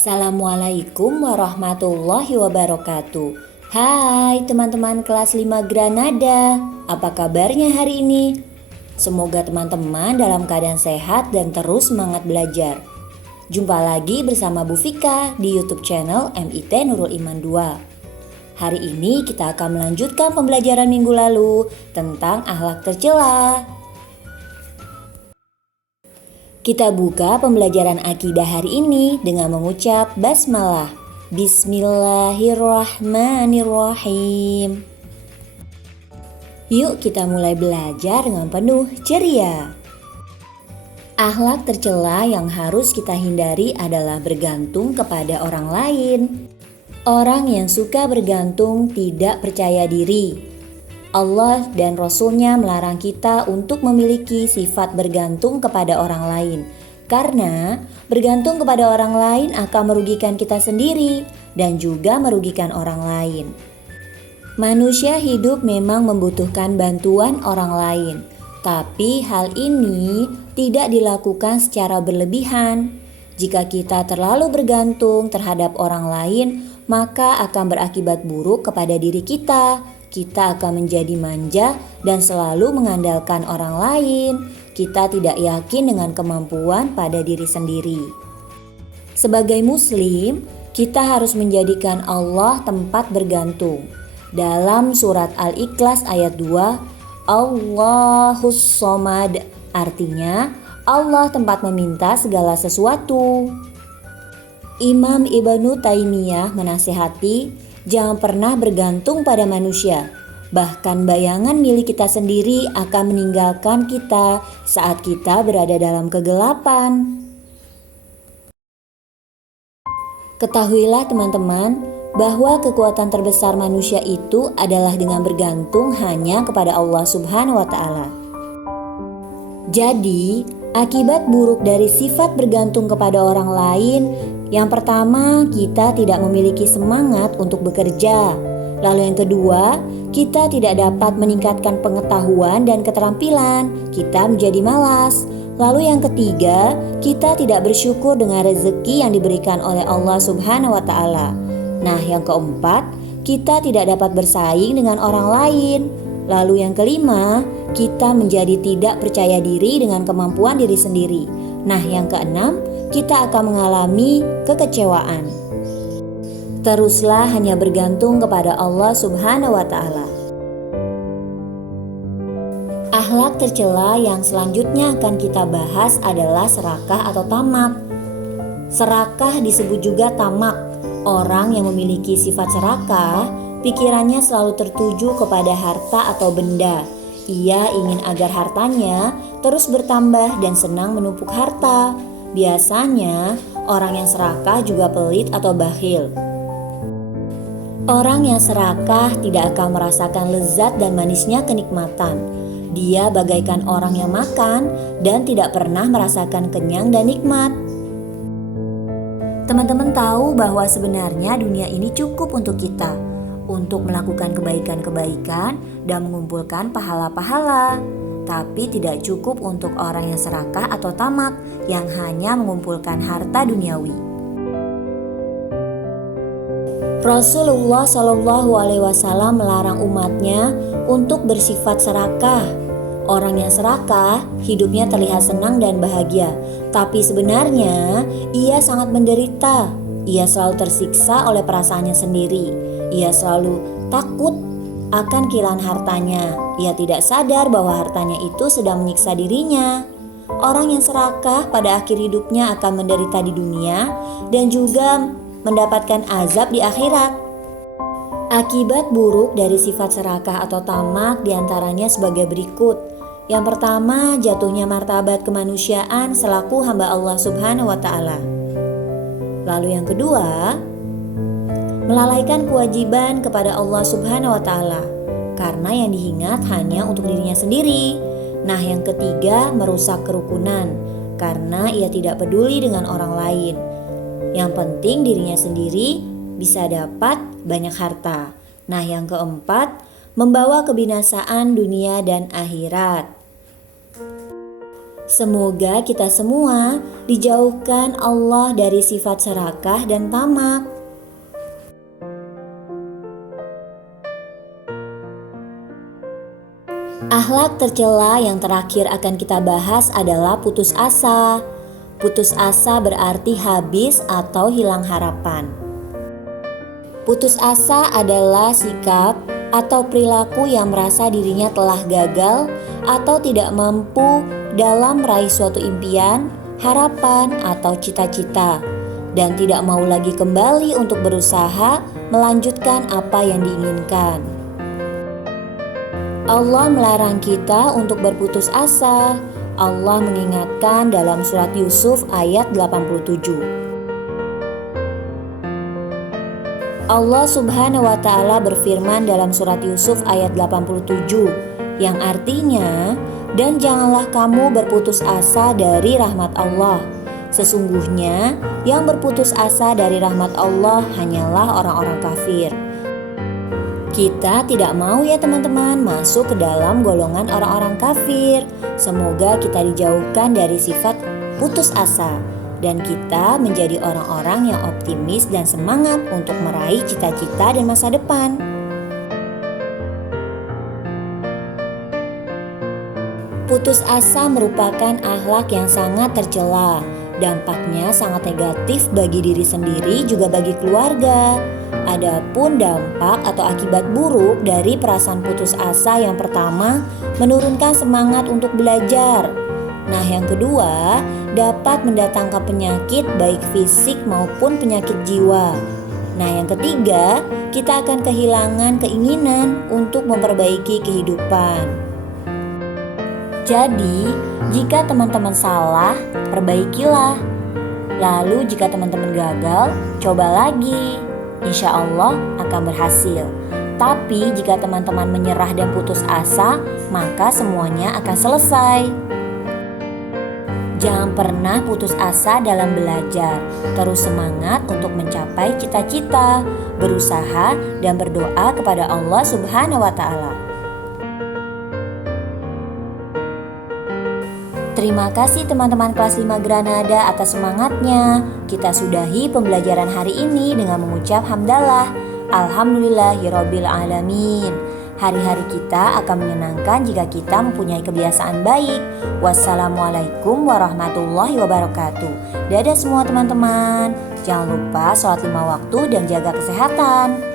Assalamualaikum warahmatullahi wabarakatuh. Hai teman-teman kelas 5 Granada, apa kabarnya hari ini? Semoga teman-teman dalam keadaan sehat dan terus semangat belajar. Jumpa lagi bersama Bu Fika di YouTube channel MIT Nurul Iman 2. Hari ini kita akan melanjutkan pembelajaran minggu lalu tentang akhlak tercela. Kita buka pembelajaran akidah hari ini dengan mengucap basmalah. Bismillahirrahmanirrahim. Yuk kita mulai belajar dengan penuh ceria. Akhlak tercela yang harus kita hindari adalah bergantung kepada orang lain. Orang yang suka bergantung tidak percaya diri. Allah dan Rasul-Nya melarang kita untuk memiliki sifat bergantung kepada orang lain. Karena bergantung kepada orang lain akan merugikan kita sendiri dan juga merugikan orang lain. Manusia hidup memang membutuhkan bantuan orang lain, tapi hal ini tidak dilakukan secara berlebihan. Jika kita terlalu bergantung terhadap orang lain, maka akan berakibat buruk kepada diri kita. Kita akan menjadi manja dan selalu mengandalkan orang lain. Kita tidak yakin dengan kemampuan pada diri sendiri. Sebagai muslim, kita harus menjadikan Allah tempat bergantung. Dalam surat Al-Ikhlas ayat 2, Allahus Somad, artinya Allah tempat meminta segala sesuatu. Imam Ibnu Taimiyah menasihati, jangan pernah bergantung pada manusia. Bahkan bayangan milik kita sendiri akan meninggalkan kita saat kita berada dalam kegelapan. Ketahuilah teman-teman, bahwa kekuatan terbesar manusia itu adalah dengan bergantung hanya kepada Allah Subhanahu wa Ta'ala. Jadi, akibat buruk dari sifat bergantung kepada orang lain, yang pertama, kita tidak memiliki semangat untuk bekerja. Lalu yang kedua, kita tidak dapat meningkatkan pengetahuan dan keterampilan. Kita menjadi malas. Lalu yang ketiga, kita tidak bersyukur dengan rezeki yang diberikan oleh Allah Subhanahu wa Ta'ala. Nah, yang keempat, kita tidak dapat bersaing dengan orang lain. Lalu yang kelima, kita menjadi tidak percaya diri dengan kemampuan diri sendiri. Nah, yang keenam, kita akan mengalami kekecewaan. Teruslah hanya bergantung kepada Allah Subhanahu wa Ta'ala. Akhlak tercela yang selanjutnya akan kita bahas adalah serakah atau tamak. Serakah disebut juga tamak. Orang yang memiliki sifat serakah, pikirannya selalu tertuju kepada harta atau benda. Ia ingin agar hartanya terus bertambah dan senang menumpuk harta. Biasanya, orang yang serakah juga pelit atau bakhil. Orang yang serakah tidak akan merasakan lezat dan manisnya kenikmatan. Dia bagaikan orang yang makan dan tidak pernah merasakan kenyang dan nikmat. Teman-teman tahu bahwa sebenarnya dunia ini cukup untuk kita, untuk melakukan kebaikan-kebaikan dan mengumpulkan pahala-pahala. Tapi tidak cukup untuk orang yang serakah atau tamak yang hanya mengumpulkan harta duniawi. Rasulullah Shallallahu Alaihi Wasallam melarang umatnya untuk bersifat serakah. Orang yang serakah hidupnya terlihat senang dan bahagia, tapi sebenarnya ia sangat menderita. Ia selalu tersiksa oleh perasaannya sendiri. Ia selalu takut akan kehilangan hartanya. Ia tidak sadar bahwa hartanya itu sedang menyiksa dirinya. Orang yang serakah pada akhir hidupnya akan menderita di dunia dan juga mendapatkan azab di akhirat. Akibat buruk dari sifat serakah atau tamak diantaranya sebagai berikut. Yang pertama, jatuhnya martabat kemanusiaan selaku hamba Allah Subhanahu wa Ta'ala. Lalu yang kedua, melalaikan kewajiban kepada Allah Subhanahu wa Ta'ala karena yang diingat hanya untuk dirinya sendiri. Nah, yang ketiga, merusak kerukunan karena ia tidak peduli dengan orang lain. Yang penting dirinya sendiri bisa dapat banyak harta. Nah, yang keempat, membawa kebinasaan dunia dan akhirat. Semoga kita semua dijauhkan Allah dari sifat serakah dan tamak. Akhlak tercela yang terakhir akan kita bahas adalah putus asa. Putus asa berarti habis atau hilang harapan. Putus asa adalah sikap atau perilaku yang merasa dirinya telah gagal atau tidak mampu dalam meraih suatu impian, harapan, atau cita-cita, dan tidak mau lagi kembali untuk berusaha melanjutkan apa yang diinginkan. Allah melarang kita untuk berputus asa. Allah mengingatkan dalam surat Yusuf ayat 87. Allah Subhanahu wa Ta'ala berfirman dalam surat Yusuf ayat 87 yang artinya, "Dan janganlah kamu berputus asa dari rahmat Allah. Sesungguhnya yang berputus asa dari rahmat Allah hanyalah orang-orang kafir." Kita tidak mau ya teman-teman masuk ke dalam golongan orang-orang kafir. Semoga kita dijauhkan dari sifat putus asa dan kita menjadi orang-orang yang optimis dan semangat untuk meraih cita-cita dan masa depan. Putus asa merupakan akhlak yang sangat tercela. Dampaknya sangat negatif bagi diri sendiri juga bagi keluarga. Adapun dampak atau akibat buruk dari perasaan putus asa yang pertama, menurunkan semangat untuk belajar. Nah, yang kedua, dapat mendatangkan penyakit baik fisik maupun penyakit jiwa. Nah, yang ketiga, kita akan kehilangan keinginan untuk memperbaiki kehidupan. Jadi, jika teman-teman salah, perbaikilah. Lalu jika teman-teman gagal, coba lagi. Insya Allah akan berhasil. Tapi jika teman-teman menyerah dan putus asa, maka semuanya akan selesai. Jangan pernah putus asa dalam belajar. Terus semangat untuk mencapai cita-cita, berusaha dan berdoa kepada Allah Subhanahu wa Ta'ala. Terima kasih teman-teman kelas 5 Granada atas semangatnya. Kita sudahi pembelajaran hari ini dengan mengucap hamdalah. Alhamdulillahirabbil alamin. Hari-hari kita akan menyenangkan jika kita mempunyai kebiasaan baik. Wassalamualaikum warahmatullahi wabarakatuh. Dadah semua teman-teman. Jangan lupa sholat 5 waktu dan jaga kesehatan.